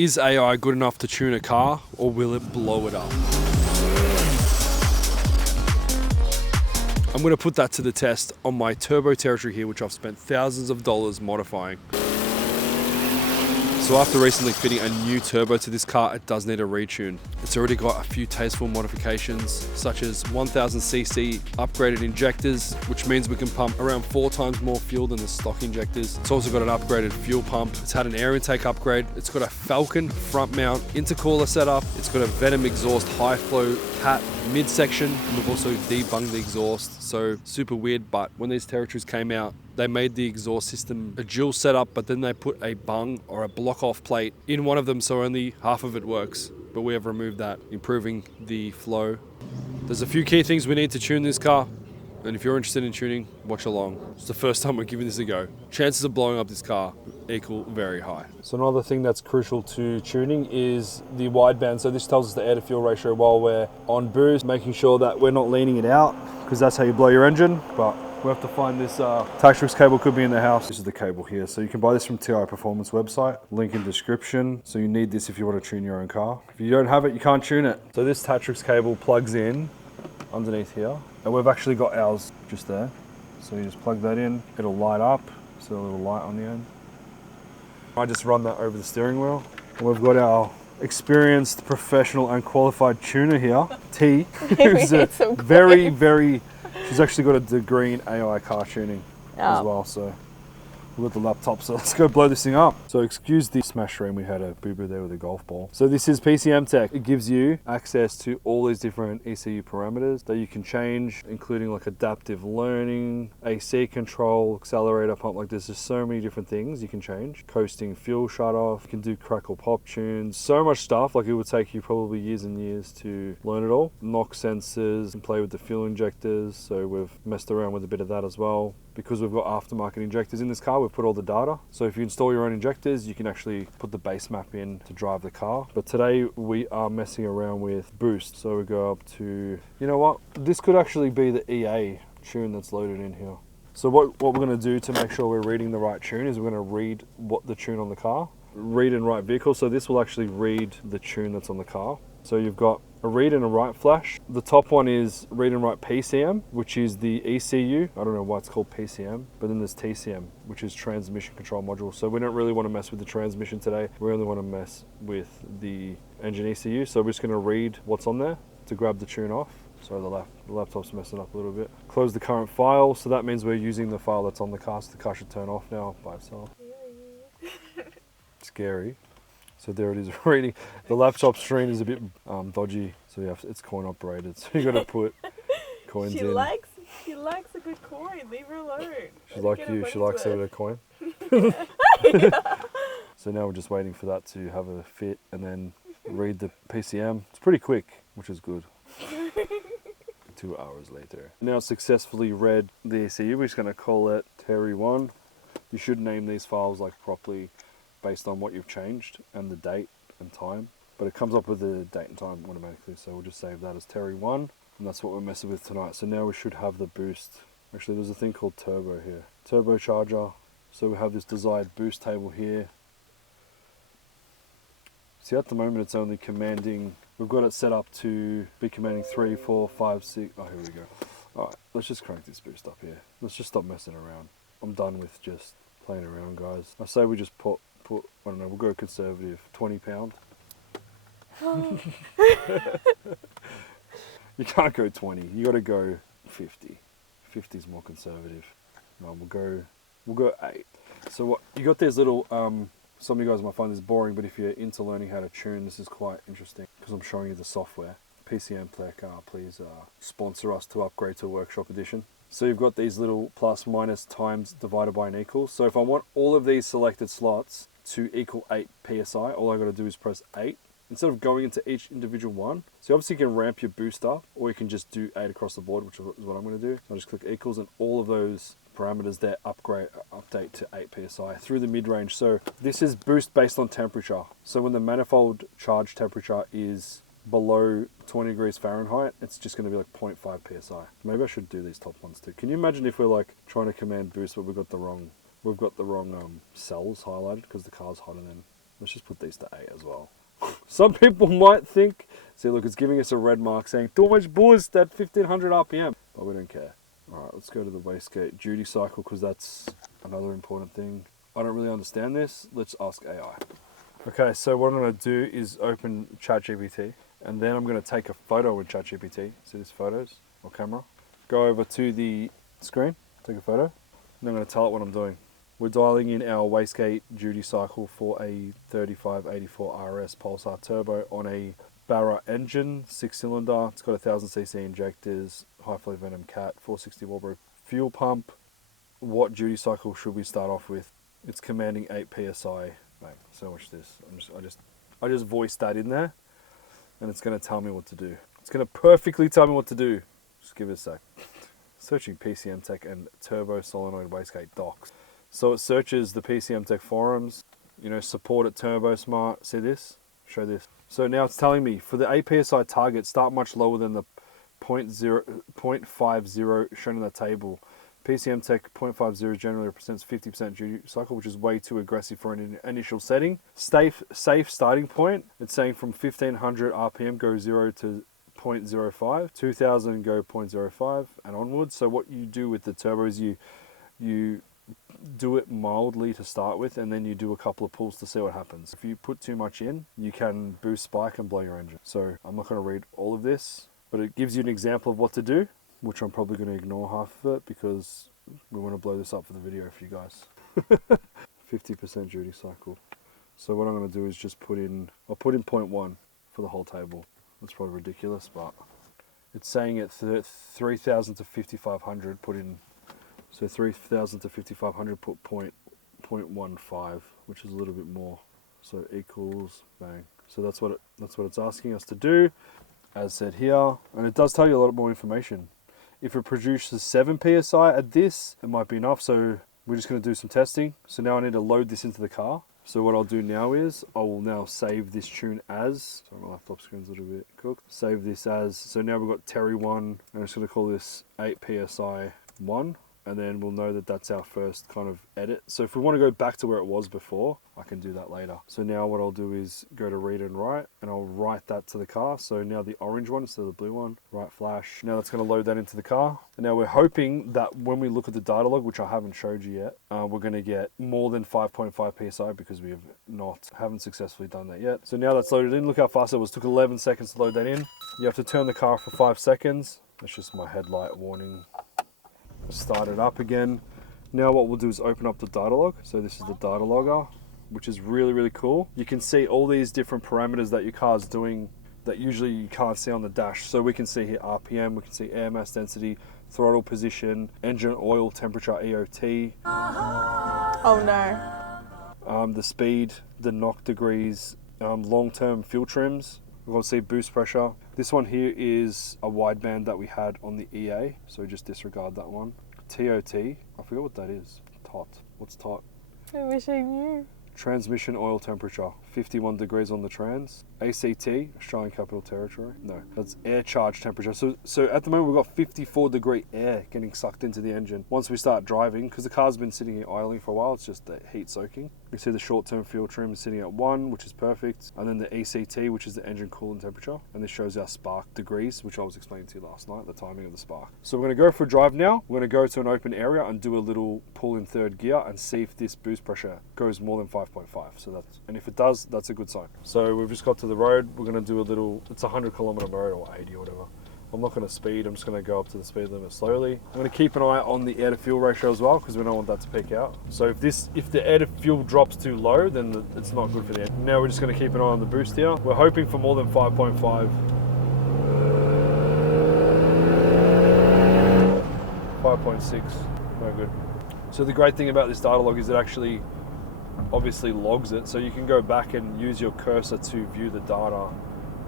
Is AI good enough to tune a car, or will it blow it up? I'm going to put that to the test on my turbo Territory here, which I've spent thousands of dollars modifying. So after recently fitting a new turbo to this car, it does need a retune. It's already got a few tasteful modifications, such as 1000cc upgraded injectors, which means we can pump around 4 times more fuel than the stock injectors. It's also got an upgraded fuel pump. It's had an air intake upgrade. It's got a Falcon front mount intercooler setup. It's got a Venom exhaust high flow cat midsection. And we've also debunged the exhaust. So super weird, but when these Territories came out, they made the exhaust system a dual setup, but then they put a bung or a block off plate in one of them, so only half of it works. But we have removed that, improving the flow. There's a few key things we need to tune this car, and if you're interested in tuning, watch along. It's the first time we're giving this a go. Chances of blowing up this car equal very high. So another thing that's crucial to tuning is the wideband. So this tells us the air to fuel ratio while we're on boost, making sure that we're not leaning it out, because that's how you blow your engine. But we have to find this Tactrix cable, could be in the house. This is the cable here. So you can buy this from TI Performance website, link in description. So you need this if you want to tune your own car. If you don't have it, you can't tune it. So this Tactrix cable plugs in underneath here. And we've actually got ours just there. So you just plug that in, it'll light up. So a little light on the end. I just run that over the steering wheel. And we've got our experienced, professional, and qualified tuner here, T, who's a so very, she's actually got a degree in AI car tuning as well, so we've got the laptop, so let's go blow this thing up. So excuse the smash stream, we had a boo-boo there with a golf ball. So this is PCM Tech. It gives you access to all these different ECU parameters that you can change, including like adaptive learning, AC control, accelerator pump, like there's just so many different things you can change. Coasting fuel shut off, you can do crackle pop tunes, so much stuff, like it would take you probably years and years to learn it all. Knock sensors, and play with the fuel injectors, so we've messed around with a bit of that as well. Because we've got aftermarket injectors in this car, we've put all the data. So if you install your own injectors, you can actually put the base map in to drive the car. But today we are messing around with boost. So we go up to, you know what? This could actually be the EA tune that's loaded in here. So what we're gonna do to make sure we're reading the right tune is we're gonna read what the tune on the car, read and write vehicle. So this will actually read the tune that's on the car. So you've got a read and a write flash. The top one is read and write PCM, which is the ECU. I don't know why it's called PCM, but then there's TCM, which is transmission control module. So we don't really want to mess with the transmission today. We only want to mess with the engine ECU. So we're just going to read what's on there to grab the tune off. Sorry, the laptop's messing up a little bit. Close the current file. So that means we're using the file that's on the car. So the car should turn off now by itself. Scary. So there it is reading. The laptop screen is a bit dodgy, so yeah, it's coin operated. So you got to put coins in. She likes a good coin. Leave her alone. She's like you. She likes a coin. So now we're just waiting for that to have a fit and then read the PCM. It's pretty quick, which is good. 2 hours later. Now it's successfully read the ECU. We're just going to call it Terry1. You should name these files like properly, based on what you've changed and the date and time, but it comes up with the date and time automatically, so we'll just save that as Terry1, and that's what we're messing with tonight. So now we should have the boost. Actually, there's a thing called turbo here, turbocharger. So we have this desired boost table here. See, at the moment it's only commanding, we've got it set up to be commanding 3, 4, 5, 6, oh, here we go. Alright, let's just crank this boost up here. Let's just stop messing around. I'm done with just playing around, guys. I say we just put, I don't know, we'll go conservative, 20 pound. You can't go 20, you gotta go 50. 50 is more conservative. No, we'll go 8. So what, you got these little, some of you guys might find this boring, but if you're into learning how to tune, this is quite interesting, because I'm showing you the software. PCM Tech, please sponsor us to upgrade to a workshop edition. So you've got these little plus, minus, times, divided by, and equals. So if I want all of these selected slots to equal 8 PSI, all I got to do is press 8 instead of going into each individual one. So obviously you can ramp your boost up, or you can just do 8 across the board, which is what I'm going to do. I'll just click equals, and all of those parameters there update to 8 PSI through the mid-range. So this is boost based on temperature. So when the manifold charge temperature is below 20 degrees Fahrenheit, it's just going to be like 0.5 PSI. Maybe I should do these top ones too. Can you imagine if we're like trying to command boost, but we've got the wrong cells highlighted because the car's hotter than Let's just put these to 8 as well. Some people might think, see look, it's giving us a red mark saying too much boost at 1500 RPM, but we don't care. All right, let's go to the wastegate-duty cycle because that's another important thing. I don't really understand this. Let's ask AI. Okay, so what I'm going to do is open ChatGPT, and then I'm going to take a photo with ChatGPT. See these photos or camera? Go over to the screen, take a photo, and I'm going to tell it what I'm doing. We're dialing in our wastegate-duty cycle for a 3584 RS Pulsar Turbo on a Barra engine, 6-cylinder. It's got 1000cc injectors, high flow Venom cat, 460 Walbro fuel pump. What duty cycle should we start off with? It's commanding 8 psi. Mate, so watch this. I just voiced that in there, and it's going to tell me what to do. It's going to perfectly tell me what to do. Just give it a sec. Searching PCM Tech and turbo solenoid wastegate docks. So it searches the PCM Tech forums, you know, support at Turbo Smart. See this? Show this. So now it's telling me for the 8 psi target, start much lower than the 0.50 shown in the table. PCM Tech 0.50 generally represents 50% duty cycle, which is way too aggressive for an initial setting. Safe starting point, it's saying from 1500 RPM go 0 to 0.05, 2000 go 0.05 and onwards. So what you do with the turbo is you do it mildly to start with, and then you do a couple of pulls to see what happens. If you put too much in, you can boost spike and blow your engine. So I'm not going to read all of this, but it gives you an example of what to do, which I'm probably going to ignore half of it because we want to blow this up for the video for you guys. 50% duty cycle. So what I'm going to do is just I'll put in 0.1 for the whole table. That's probably ridiculous, but it's saying at 3000 to 5500 put in. So 3000 to 5500 put 0.15, which is a little bit more. So equals bang. So that's what it's asking us to do, as said here, and it does tell you a lot more information. If it produces 7 psi at this, it might be enough. So we're just going to do some testing. So now I need to load this into the car. So what I'll do now is I will now save this tune as. Sorry, my laptop screen's a little bit cooked. Save this as. So now we've got Terry 1. I'm just going to call this 8 psi 1. And then we'll know that that's our first kind of edit. So if we want to go back to where it was before, I can do that later. So now what I'll do is go to read and write, and I'll write that to the car. So now the orange one instead of the blue one, write flash. Now that's going to load that into the car. And now we're hoping that when we look at the data log, which I haven't showed you yet, we're going to get more than 5.5 psi because we haven't successfully done that yet. So now that's loaded in. Look how fast it was. It took 11 seconds to load that in. You have to turn the car for 5 seconds. That's just my headlight warning. Start it up again. Now what we'll do is open up the data log. So this is the data logger, which is really, really cool. You can see all these different parameters that your car's doing that usually you can't see on the dash. So we can see here RPM, we can see air mass density, throttle position, engine oil temperature, EOT. Oh no. The speed, the knock degrees, long-term fuel trims. We're going to see boost pressure. This one here is a wideband that we had on the EA, so just disregard that one. TOT, I forget what that is. TOT. What's TOT? I wish I knew. Transmission oil temperature, 51 degrees on the trans. ACT, Australian Capital Territory. No, that's air charge temperature. So at the moment we've got 54 degree air getting sucked into the engine. Once we start driving, because the car's been sitting here idling for a while, it's just the heat soaking. You see the short-term fuel trim is sitting at 1, which is perfect. And then the ECT, which is the engine coolant temperature. And this shows our spark degrees, which I was explaining to you last night, the timing of the spark. So we're going to go for a drive now. We're going to go to an open area and do a little pull in third gear and see if this boost pressure goes more than 5.5. So and if it does, that's a good sign. So we've just got to the road. We're going to do a little, it's a 100-kilometer road or 80 or whatever. I'm not going to speed, I'm just going to go up to the speed limit slowly. I'm going to keep an eye on the air to fuel ratio as well because we don't want that to peak out. So if the air to fuel drops too low, then it's not good for the engine. Now we're just going to keep an eye on the boost here. We're hoping for more than 5.5. 5.6, no good. So the great thing about this data log is it actually obviously logs it, so you can go back and use your cursor to view the data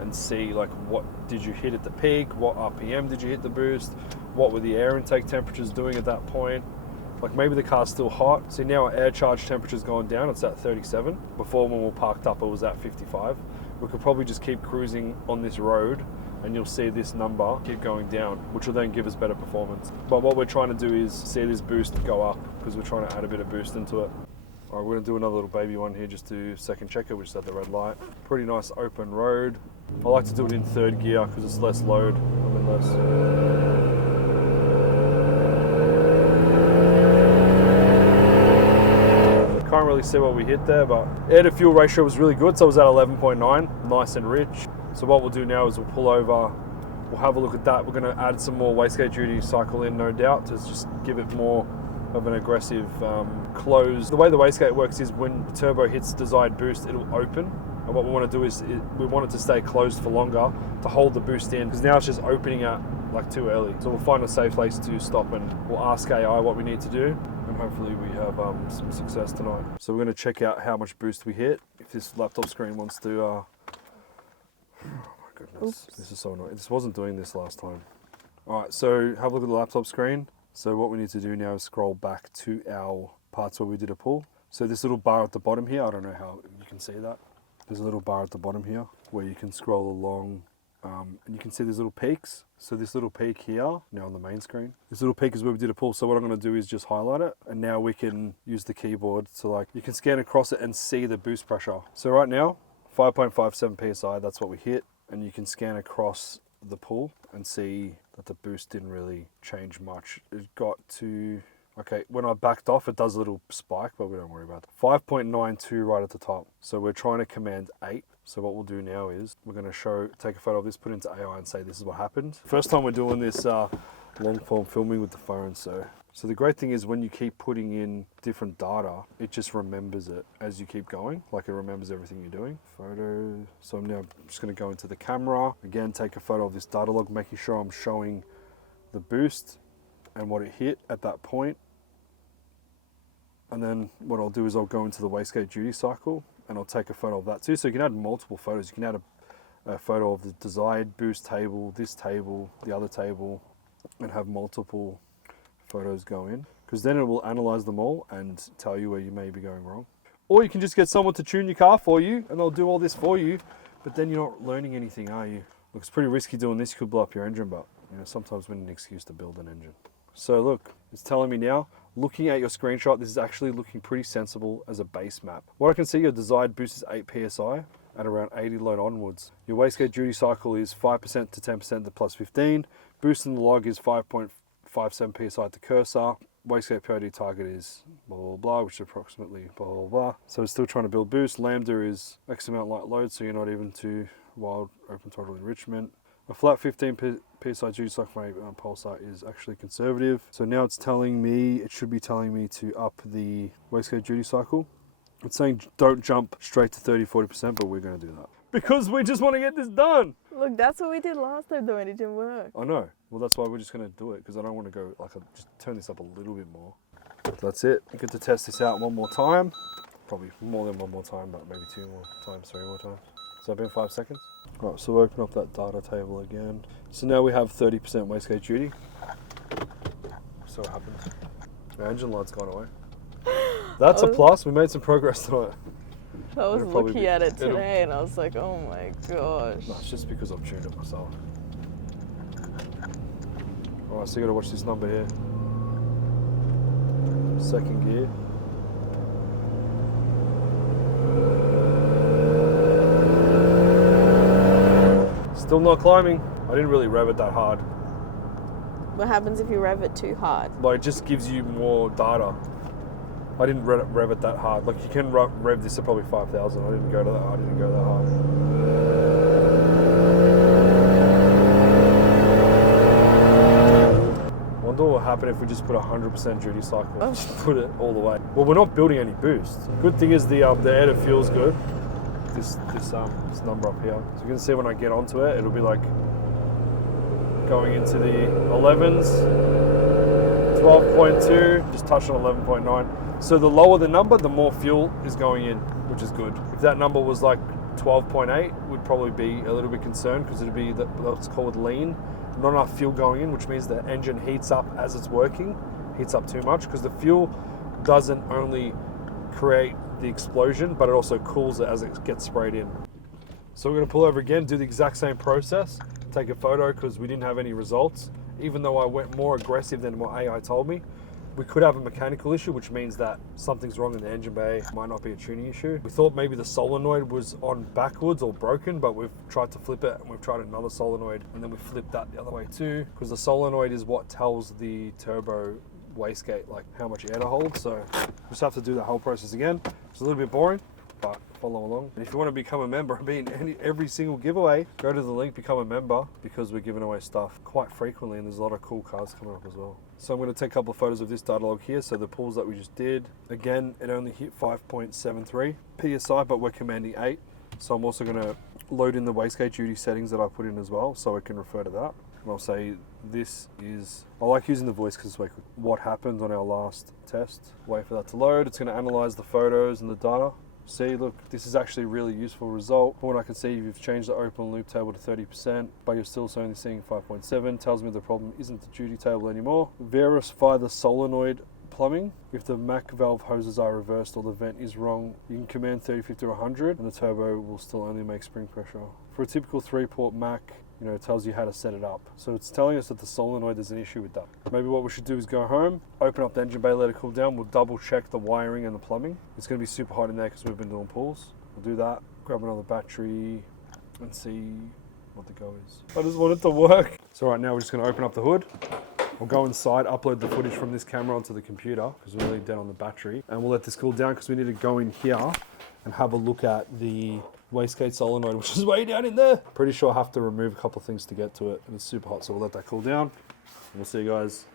and see like what did you hit at the peak, what RPM did you hit the boost, what were the air intake temperatures doing at that point. Like maybe the car's still hot. See now our air charge temperature's gone down, it's at 37. Before when we were parked up it was at 55. We could probably just keep cruising on this road and you'll see this number keep going down, which will then give us better performance. But what we're trying to do is see this boost go up because we're trying to add a bit of boost into it. All right, we're gonna do another little baby one here just to second check it, which is at the red light. Pretty nice open road. I like to do it in third gear because it's less load. Can't really see what we hit there, but air to fuel ratio was really good, so it was at 11.9, nice and rich. So what we'll do now is we'll pull over, we'll have a look at that. We're going to add some more wastegate duty cycle in, no doubt, to just give it more of an aggressive close. The way the wastegate works is when the turbo hits desired boost, it'll open. And what we want to do is we want it to stay closed for longer to hold the boost in, because now it's just opening at like too early. So we'll find a safe place to stop and we'll ask AI what we need to do, and hopefully we have some success tonight. So we're going to check out how much boost we hit. If this laptop screen wants to, oh my goodness, oops. This is so annoying. This wasn't doing this last time. All right, so have a look at the laptop screen. So what we need to do now is scroll back to our parts where we did a pull. So this little bar at the bottom here, I don't know how you can see that. There's a little bar at the bottom here where you can scroll along. And you can see there's little peaks. So this little peak here, now on the main screen, this little peak is where we did a pull. So what I'm going to do is just highlight it, and now we can use the keyboard to, like, you can scan across it and see the boost pressure. So right now, 5.57 psi, that's what we hit, and you can scan across the pull and see that the boost didn't really change much. It got to, okay, when I backed off, it does a little spike, but we don't worry about that. 5.92 right at the top. So we're trying to command 8. So what we'll do now is we're going to take a photo of this, put it into AI and say this is what happened. First time we're doing this long form filming with the phone. So the great thing is when you keep putting in different data, it just remembers it as you keep going. Like it remembers everything you're doing. Photo. So I'm now just going to go into the camera. Again, take a photo of this data log, making sure I'm showing the boost and what it hit at that point. And then what I'll do is I'll go into the wastegate duty cycle and I'll take a photo of that too. So you can add multiple photos. You can add a photo of the desired boost table, this table, the other table, and have multiple photos go in, because then it will analyze them all and tell you where you may be going wrong. Or you can just get someone to tune your car for you and they'll do all this for you, but then you're not learning anything, are you? Look, it's pretty risky doing this. You could blow up your engine, but you know, sometimes we need an excuse to build an engine. So look, it's telling me now, looking at your screenshot, this is actually looking pretty sensible as a base map. What I can see, your desired boost is 8 psi at around 80 load onwards. Your wastegate duty cycle is 5% to 10% to plus 15. Boost in the log is 5.57 psi at the cursor. Wastegate PID target is blah, blah, blah, which is approximately blah, blah, blah. So it's still trying to build boost. Lambda is X amount light load, so you're not even too wild open throttle enrichment. A flat 15 psi duty cycle for a pulsar is actually conservative. So now it's telling me, it should be telling me to up the wastegate duty cycle. It's saying don't jump straight to 30-40%, but we're going to do that, because we just want to get this done. Look, that's what we did last time though, and it didn't work. I know. Well, that's why we're just going to do it, because I don't want to go, like, just turn this up a little bit more. That's it. We get to test this out one more time. Probably more than one more time, but maybe 2 more times, 3 more times. So I've been 5 seconds. Right, so we'll open up that data table again. So now we have 30% wastegate duty. So what happens? Our engine light's gone away. That's a plus. We made some progress tonight. I was looking at it today and I was like, oh my gosh. No, it's just because I've tuned it myself. Alright, so you gotta watch this number here. Second gear. Still not climbing. I didn't really rev it that hard. What happens if you rev it too hard? Like, it just gives you more data. I didn't rev it that hard. Like, you can rev this at probably 5,000. I didn't go that hard. I wonder what will happen if we just put 100% duty cycle and just put it all the way. Well, we're not building any boost. Good thing is the air to fuel's good. This number up here. So you can see when I get onto it, it'll be like going into the 11s, 12.2, just touched on 11.9. So the lower the number, the more fuel is going in, which is good. If that number was like 12.8, we'd probably be a little bit concerned, because it'd be what's called lean. Not enough fuel going in, which means the engine heats up as it's working, heats up too much, because the fuel doesn't only create the explosion, but it also cools it as it gets sprayed in. So we're going to pull over again, do the exact same process, take a photo, because we didn't have any results, even though I went more aggressive than what AI told me. we could have a mechanical issue, which means that something's wrong in the engine bay. It might not be a tuning issue. We thought maybe the solenoid was on backwards or broken, but we've tried to flip it and we've tried another solenoid and then we flipped that the other way too, because the solenoid is what tells the turbo wastegate like how much air to hold. So we just have to do the whole process again. It's a little bit boring, but follow along. And if you want to become a member and be in every single giveaway, go to the link, become a member, because we're giving away stuff quite frequently and there's a lot of cool cars coming up as well. So I'm going to take a couple of photos of this data log here. So the pulls that we just did, again, it only hit 5.73 PSI, but we're commanding 8. So I'm also going to load in the wastegate duty settings that I put in as well, so I can refer to that. And I'll say this is, I like using the voice because it's like what happened on our last test. Wait for that to load. It's going to analyze the photos and the data. See, look, this is actually a really useful result. From what I can see, you've changed the open loop table to 30%, but you're still only seeing 5.7. Tells me the problem isn't the duty table anymore. Verify the solenoid plumbing. If the MAC valve hoses are reversed or the vent is wrong, you can command 30, 50, or 100, and the turbo will still only make spring pressure. For a typical 3-port MAC, it tells you how to set it up. So it's telling us that the solenoid is an issue with that. Maybe what we should do is go home, open up the engine bay, let it cool down. We'll double check the wiring and the plumbing. It's going to be super hot in there because we've been doing pulls. We'll do that, grab another battery and see what the go is. I just want it to work. So right now we're just going to open up the hood. We'll go inside, upload the footage from this camera onto the computer because we're really dead on the battery. And we'll let this cool down because we need to go in here and have a look at the wastegate solenoid, which is way down in there. Pretty sure I have to remove a couple of things to get to it, and it's super hot, so we'll let that cool down. And we'll see you guys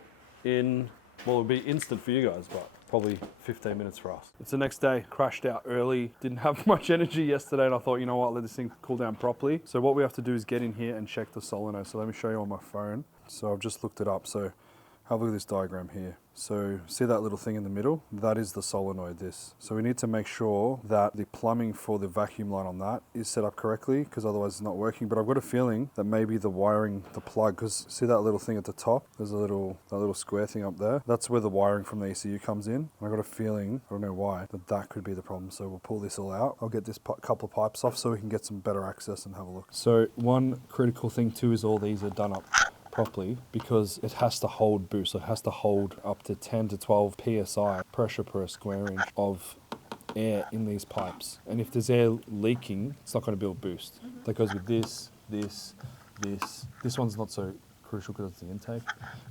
in, well, it'll be instant for you guys, but probably 15 minutes for us. It's the next day, crashed out early, didn't have much energy yesterday, and I thought, you know what, let this thing cool down properly. So what we have to do is get in here and check the solenoid. So let me show you on my phone. So I've just looked it up. So have a look at this diagram here. So see that little thing in the middle? That is the solenoid, this. So we need to make sure that the plumbing for the vacuum line on that is set up correctly, because otherwise it's not working. But I've got a feeling that maybe the wiring, the plug, because see that little thing at the top? There's that little square thing up there. That's where the wiring from the ECU comes in. And I've got a feeling, I don't know why, that could be the problem. So we'll pull this all out. I'll get this couple of pipes off so we can get some better access and have a look. So one critical thing too is all these are done up properly, because it has to hold boost. So it has to hold up to 10 to 12 PSI pressure per square inch of air in these pipes. And if there's air leaking, it's not going to build boost. That goes with this. This one's not so crucial because it's the intake.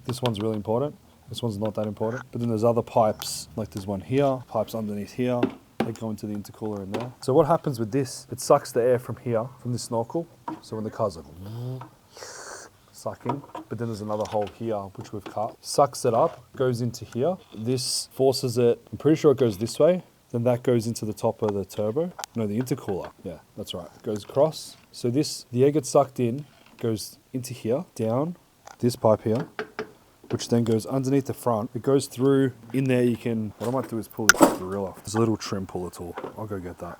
This one's really important. This one's not that important. But then there's other pipes, like there's one here, pipes underneath here. They go into the intercooler in there. So what happens with this, it sucks the air from here, from this snorkel. So when the car's like sucking, but then there's another hole here which we've cut, sucks it up, goes into here, this forces it, I'm pretty sure it goes this way, then that goes into the top of the turbo, no, the intercooler, yeah, that's right, it goes across. So the air gets sucked in, goes into here, down this pipe here, which then goes underneath the front. It goes through in there. You can, what I might do is pull this grill off. There's a little trim puller tool, I'll go get that.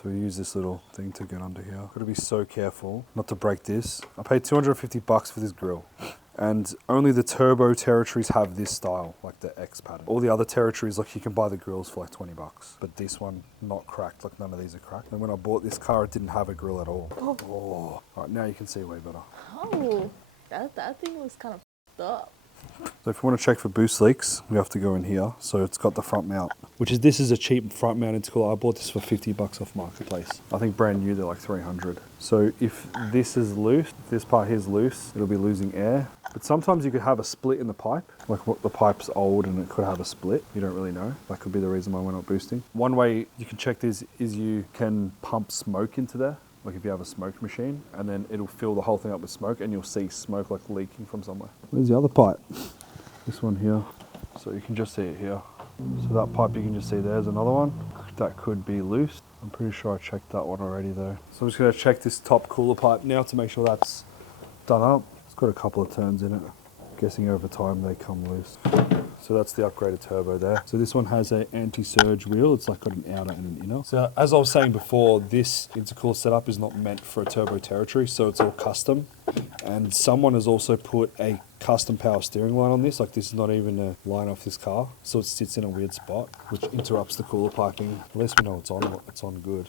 So we use this little thing to get under here. Got to be so careful not to break this. I paid $250 for this grill, and only the turbo Territories have this style, like the X pattern. All the other Territories, like you can buy the grills for like $20, but this one not cracked. Like none of these are cracked. And when I bought this car, it didn't have a grill at all. Oh, all right, now you can see way better. Oh, that thing was kind of f***ed up. So if we want to check for boost leaks, we have to go in here. So it's got the front mount, this is a cheap front mount intercooler. I bought this for $50 off Marketplace. I think brand new, they're like 300. So if this is loose, this part here is loose, it'll be losing air. But sometimes you could have a split in the pipe, like what the pipe's old and it could have a split. You don't really know. That could be the reason why we're not boosting. One way you can check this is you can pump smoke into there. Like if you have a smoke machine, and then it'll fill the whole thing up with smoke and you'll see smoke like leaking from somewhere. Where's the other pipe? This one here. So you can just see it here. So that pipe you can just see there's another one. That could be loose. I'm pretty sure I checked that one already though. So I'm just gonna check this top cooler pipe now to make sure that's done up. It's got a couple of turns in it. Guessing over time they come loose. So that's the upgraded turbo there. So this one has an anti-surge wheel. It's like got an outer and an inner. So as I was saying before, this intercooler setup is not meant for a turbo Territory, so it's all custom. And someone has also put a custom power steering line on this. Like this is not even a line off this car. So it sits in a weird spot, which interrupts the cooler piping. At least we know it's on good.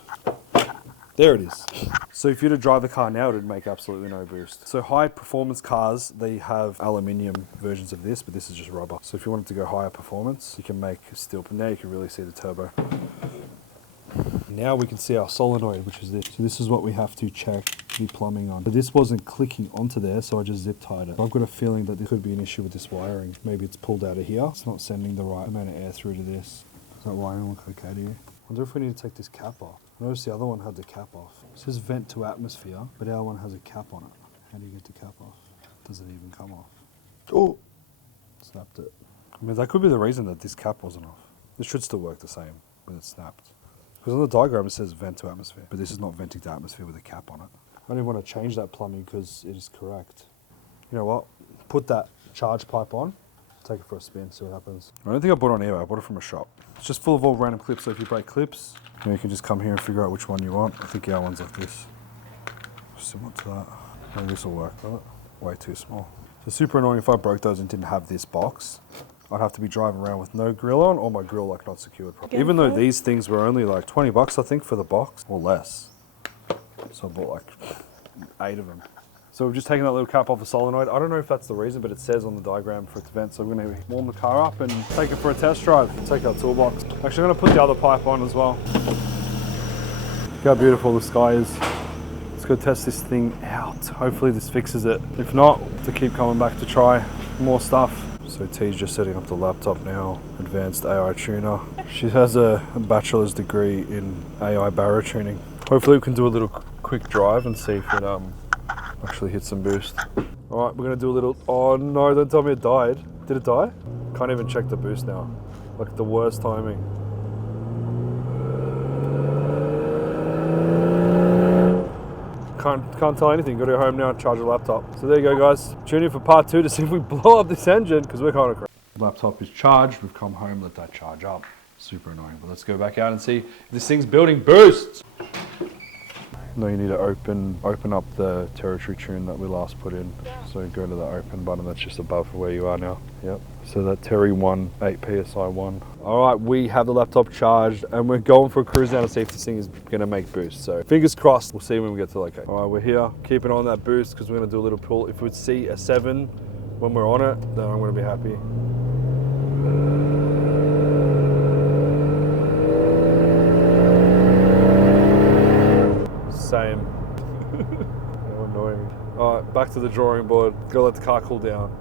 There it is. So if you were to drive the car now, it would make absolutely no boost. So high performance cars, they have aluminium versions of this, but this is just rubber. So if you wanted to go higher performance, you can make steel, but now you can really see the turbo. Now we can see our solenoid, which is this. So this is what we have to check the plumbing on. But this wasn't clicking onto there, so I just zip tied it. I've got a feeling that there could be an issue with this wiring. Maybe it's pulled out of here. It's not sending the right amount of air through to this. Does that wiring look okay to you? I wonder if we need to take this cap off. I noticed the other one had the cap off. It says vent to atmosphere, but our one has a cap on it. How do you get the cap off? Does it even come off? Oh! Snapped it. I mean, that could be the reason that this cap wasn't off. This should still work the same, but it snapped. Because on the diagram it says vent to atmosphere, but this is not venting to atmosphere with a cap on it. I don't even want to change that plumbing because it is correct. You know what? Put that charge pipe on, take it for a spin, see what happens. I don't think I bought it on eBay, I bought it from a shop. It's just full of all random clips, so if you break clips, you can just come here and figure out which one you want. I think our one's like this. Similar to that. Maybe this will work, will it? Way too small. So super annoying if I broke those and didn't have this box. I'd have to be driving around with no grill on or my grill like not secured properly. Even though these things were only like 20 bucks, I think, for the box or less. So I bought like 8 of them. So we've just taken that little cap off the solenoid. I don't know if that's the reason, but it says on the diagram for it to vent. So we're going to warm the car up and take it for a test drive. Take our toolbox. Actually, I'm going to put the other pipe on as well. Look how beautiful the sky is. Let's go test this thing out. Hopefully this fixes it. If not, to keep coming back to try more stuff. So T's just setting up the laptop now, advanced AI tuner. She has a bachelor's degree in AI barra tuning. Hopefully we can do a little quick drive and see if it actually hits some boost. All right, we're gonna do a little, oh no, don't tell me it died. Did it die? Can't even check the boost now. Like the worst timing. Can't tell anything. Got to go home now and charge the laptop. So there you go, guys. Tune in for part 2 to see if we blow up this engine because we're kind of crazy. Laptop is charged. We've come home, let that charge up. Super annoying. But let's go back out and see if this thing's building boosts. No, you need to open up the Territory tune that we last put in. So go to the open button. That's just above where you are now. Yep. So that Terry 1, 8 PSI 1. All right, we have the laptop charged and we're going for a cruise now to see if this thing is gonna make boost. So fingers crossed, we'll see when we get to location. All right, we're here, keeping on that boost because we're gonna do a little pull. If we see a 7 when we're on it, then I'm gonna be happy. Same. How annoying. All right, back to the drawing board. Gotta let the car cool down.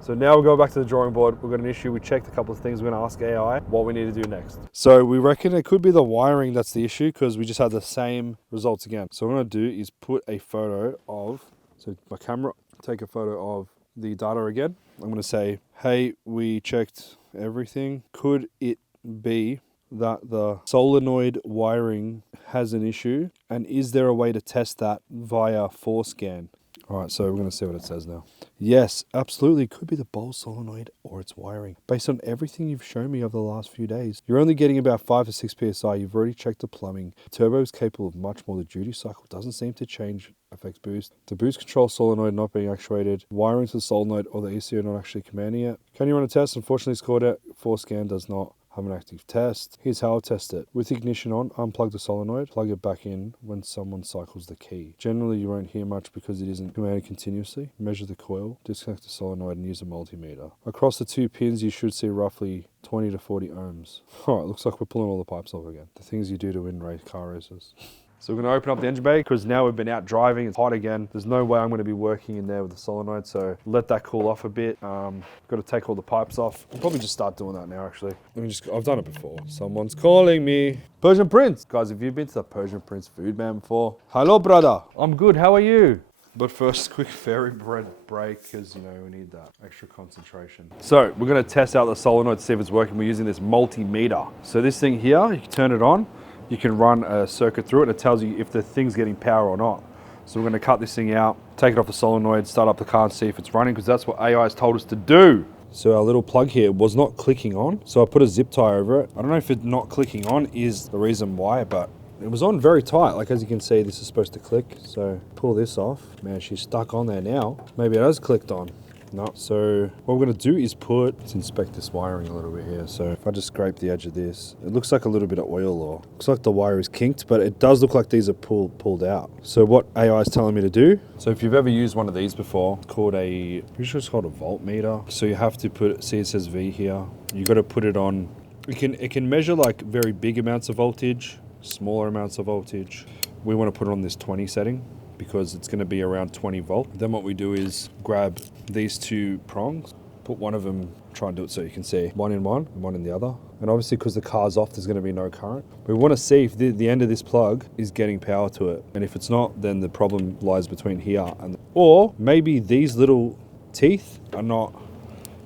So now we'll go back to the drawing board. We've got an issue. We checked a couple of things. We're going to ask AI what we need to do next. So we reckon it could be the wiring that's the issue because we just had the same results again. So what I'm going to do is put a photo of, so my camera, take a photo of the data again. I'm going to say, hey, we checked everything. Could it be that the solenoid wiring has an issue? And is there a way to test that via forescan? All right, so we're going to see what it says now. Yes, absolutely. It could be the bowl solenoid or its wiring. Based on everything you've shown me over the last few days, you're only getting about 5 to 6 PSI. You've already checked the plumbing. The turbo is capable of much more. The duty cycle doesn't seem to change, affects boost. The boost control solenoid not being actuated. Wiring to the solenoid or the ECU not actually commanding it. Can you run a test? Unfortunately, it's called out. Forescan does not have an active test. Here's how I'll test it. With ignition on, unplug the solenoid, plug it back in when someone cycles the key. Generally, you won't hear much because it isn't commanded continuously. Measure the coil, disconnect the solenoid and use a multimeter. Across the 2 pins, you should see roughly 20 to 40 ohms. All right, looks like we're pulling all the pipes off again. The things you do to win car races. So we're going to open up the engine bay because now we've been out driving. It's hot again. There's no way I'm going to be working in there with the solenoid, so let that cool off a bit. Got to take all the pipes off. I'll probably just start doing that now, actually. I've done it before. Someone's calling me. Persian Prince. Guys, have you been to the Persian Prince food man before? Hello, brother. I'm good. How are you? But first, quick fairy bread break because, you know, we need that extra concentration. So we're going to test out the solenoid to see if it's working. We're using this multimeter. So this thing here, you can turn it on. You can run a circuit through it and it tells you if the thing's getting power or not. So we're going to cut this thing out, take it off the solenoid, start up the car and see if it's running because that's what AI has told us to do. So our little plug here was not clicking on, so I put a zip tie over it. I don't know if it not clicking on is the reason why, but it was on very tight. Like as you can see, this is supposed to click. So pull this off. Man, she's stuck on there now. Maybe it has clicked on. No. So what we're going to do is let's inspect this wiring a little bit here. So if I just scrape the edge of this, it looks like a little bit of oil, or looks like the wire is kinked, but it does look like these are pulled out. So what AI is telling me to do, so if you've ever used one of these before, it's called a voltmeter. So you have to see it says V here. You got to put it on, it can measure like very big amounts of voltage, smaller amounts of voltage. We want to put it on this 20 setting because it's going to be around 20 volt. Then what we do is grab these two prongs, put one of them, try and do it so you can see one in one and one in the other. And obviously because the car's off, there's going to be no current. We want to see if the end of this plug is getting power to it. And if it's not, then the problem lies between here or maybe these little teeth are not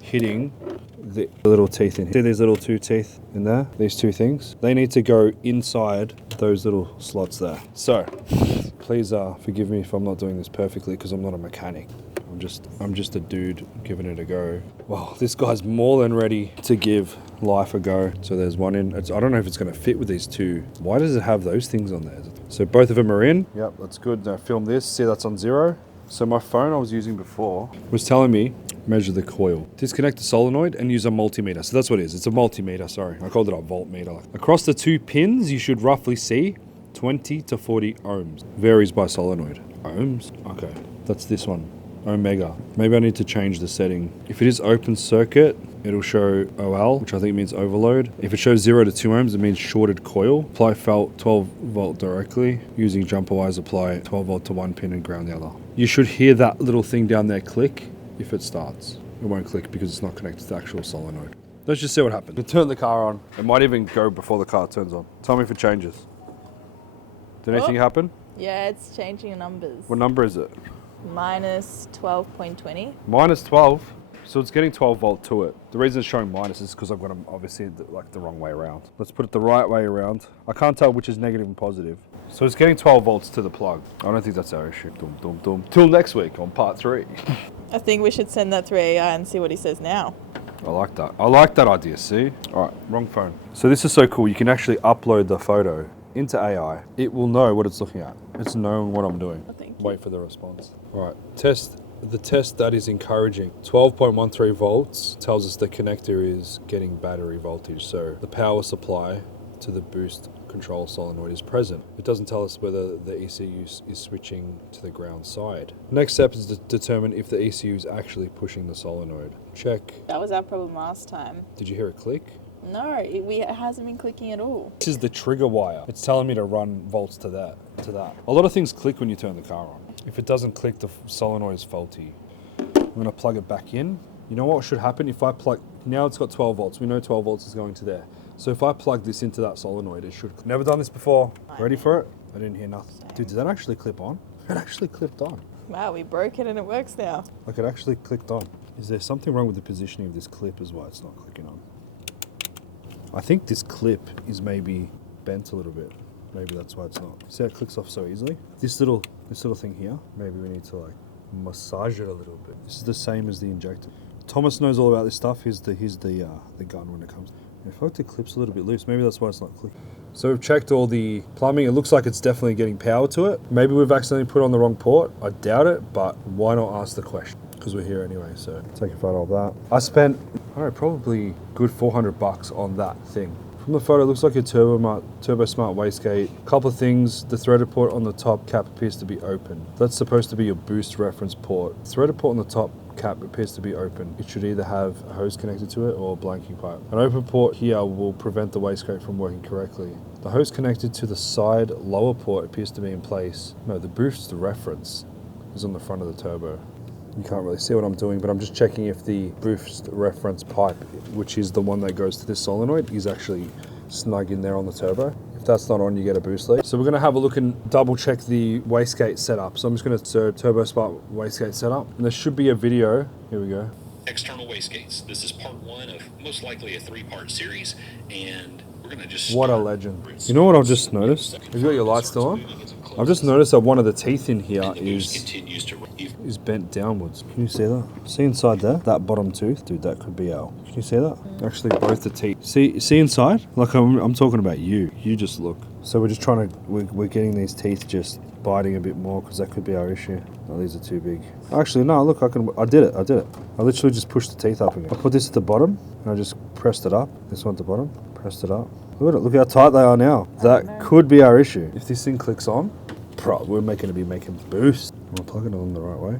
hitting the little teeth in here. See these little two teeth in there? These two things? They need to go inside those little slots there. So please forgive me if I'm not doing this perfectly because I'm not a mechanic. I'm just a dude giving it a go. Wow, this guy's more than ready to give life a go. So there's one in. I don't know if it's going to fit with these two. Why does it have those things on there? So both of them are in. Yep, that's good. Now film this. See, that's on 0. So my phone I was using before was telling me measure the coil. Disconnect the solenoid and use a multimeter. So that's what it is. It's a multimeter, sorry. I called it a voltmeter. Across the two pins, you should roughly see 20 to 40 ohms. Varies by solenoid. Ohms? Okay, that's this one. Omega. Maybe I need to change the setting. If it is open circuit, it'll show OL, which I think means overload. If it shows 0 to 2 ohms, it means shorted coil. Apply felt 12 volt directly. Using jumper wires, apply 12 volt to one pin and ground the other. You should hear that little thing down there click if it starts. It won't click because it's not connected to the actual solenoid. Let's just see what happens. We turn the car on. It might even go before the car turns on. Tell me if it changes. Did anything happen? Yeah, it's changing numbers. What number is it? Minus 12.20. Minus 12? So it's getting 12 volt to it. The reason it's showing minus is because I've got them obviously the wrong way around. Let's put it the right way around. I can't tell which is negative and positive. So it's getting 12 volts to the plug. I don't think that's our issue. Dum, dum, dum. Till next week on part 3. I think we should send that through AI and see what he says now. I like that. I like that idea, see? All right, wrong phone. So this is so cool. You can actually upload the photo into AI. It will know what it's looking at. It's knowing what I'm doing. Oh, thank you. Wait for the response. All right, the test that is encouraging. 12.13 volts tells us the connector is getting battery voltage. So the power supply to the boost control solenoid is present. It doesn't tell us whether the ECU is switching to the ground side. Next step is to determine if the ECU is actually pushing the solenoid. Check. That was our problem last time. Did you hear it click? No, it hasn't been clicking at all. This is the trigger wire. It's telling me to run volts to that. A lot of things click when you turn the car on. If it doesn't click, the solenoid is faulty. I'm going to plug it back in. You know what should happen if I plug... Now it's got 12 volts. We know 12 volts is going to there. So if I plug this into that solenoid, it should... Never done this before. Ready for it? I didn't hear nothing. Dude, did that actually clip on? It actually clipped on. Wow, we broke it and it works now. Like it actually clicked on. Is there something wrong with the positioning of this clip is why it's not clicking on? I think this clip is maybe bent a little bit. Maybe that's why it's not. See how it clicks off so easily? This little thing here, maybe we need to like massage it a little bit. This is the same as the injector. Thomas knows all about this stuff. Here's the gun when it comes. I feel like the clip's a little bit loose. Maybe that's why it's not clicking. So we've checked all the plumbing. It looks like it's definitely getting power to it. Maybe we've accidentally put on the wrong port. I doubt it, but why not ask the question? Because we're here anyway, so take a photo of that. I spent, I don't know, probably good $400 on that thing. From the photo, it looks like a Turbo Smart wastegate. A couple of things, the threaded port on the top cap appears to be open. That's supposed to be your boost reference port. The threaded port on the top cap appears to be open. It should either have a hose connected to it or a blanking pipe. An open port here will prevent the wastegate from working correctly. The hose connected to the side lower port appears to be in place. No, the boost reference is on the front of the turbo. You can't really see what I'm doing, but I'm just checking if the boost reference pipe, which is the one that goes to this solenoid, is actually snug in there on the turbo. If that's not on, you get a boost leak. So we're going to have a look and double check the wastegate setup. So I'm just going to search Turbo Smart wastegate setup, and there should be a video. Here we go. External wastegates. This is part 1 of most likely a 3-part series, and we're going to just... What a legend. You know what I've just noticed? Have you got your lights still on? I've just noticed that one of the teeth in here is bent downwards. Can you see that? See inside there? That bottom tooth? Dude, that could be our... Can you see that? Actually, both the teeth. See inside? Like, I'm talking about you. You just look. So we're just trying to... We're getting these teeth just biting a bit more because that could be our issue. No, these are too big. Actually, no, look, I did it. I literally just pushed the teeth up again. I put this at the bottom and I just pressed it up. This one at the bottom, pressed it up. Look at it, look how tight they are now. That could be our issue. If this thing clicks on, we're making boost. I'm gonna plug it on the right way.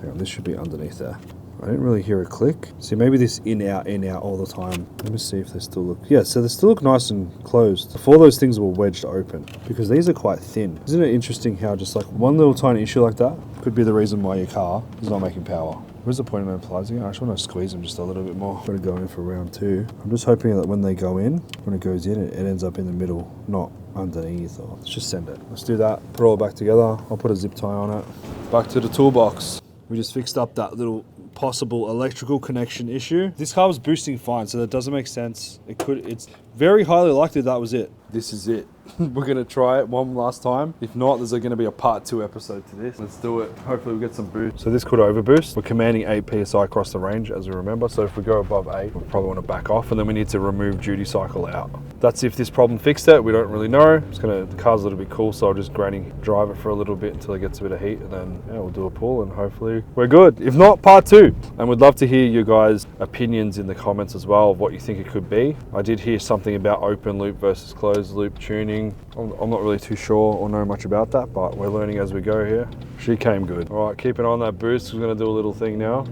Hang on, this should be underneath there. I didn't really hear a click. See, maybe this in, out all the time. Let me see if they still look... Yeah, so they still look nice and closed. Before those things were wedged open, because these are quite thin. Isn't it interesting how just like one little tiny issue like that could be the reason why your car is not making power? Where's the point of applying it? I actually want to squeeze them just a little bit more. I'm going to go in for round 2. I'm just hoping that when they go in, when it goes in, it ends up in the middle, not underneath. Or let's just send it. Let's do that. Put it all back together. I'll put a zip tie on it. Back to the toolbox. We just fixed up that little possible electrical connection issue. This car was boosting fine, so that doesn't make sense. It's very highly likely that was it. This is it. We're gonna try it one last time. If not, there's gonna be a part 2 episode to this. Let's do it. Hopefully we'll get some boost. So this could overboost. We're commanding 8 PSI across the range, as we remember. So if we go above 8, we'll probably want to back off, and then we need to remove duty cycle out. That's if this problem fixed it. We don't really know. The car's a little bit cool, so I'll just granny drive it for a little bit until it gets a bit of heat, and then yeah, we'll do a pull, and hopefully we're good. If not, part 2. And we'd love to hear your guys' opinions in the comments as well of what you think it could be. I did hear something about open loop versus closed loop tuning. I'm not really too sure or know much about that, but we're learning as we go here. She came good. All right, keeping on that boost. We're gonna do a little thing now.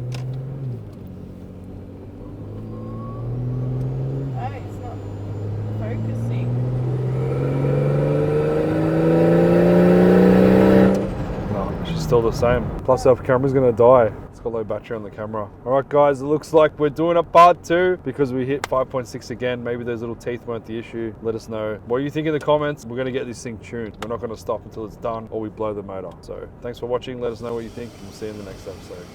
Oh, it's not focusing. No, she's still the same. Plus our camera's gonna die. It's got low battery on the camera. All right, guys, it looks like we're doing a part 2 because we hit 5.6 again. Maybe those little teeth weren't the issue. Let us know what you think in the comments. We're gonna get this thing tuned. We're not gonna stop until it's done or we blow the motor. So thanks for watching. Let us know what you think, and we'll see you in the next episode.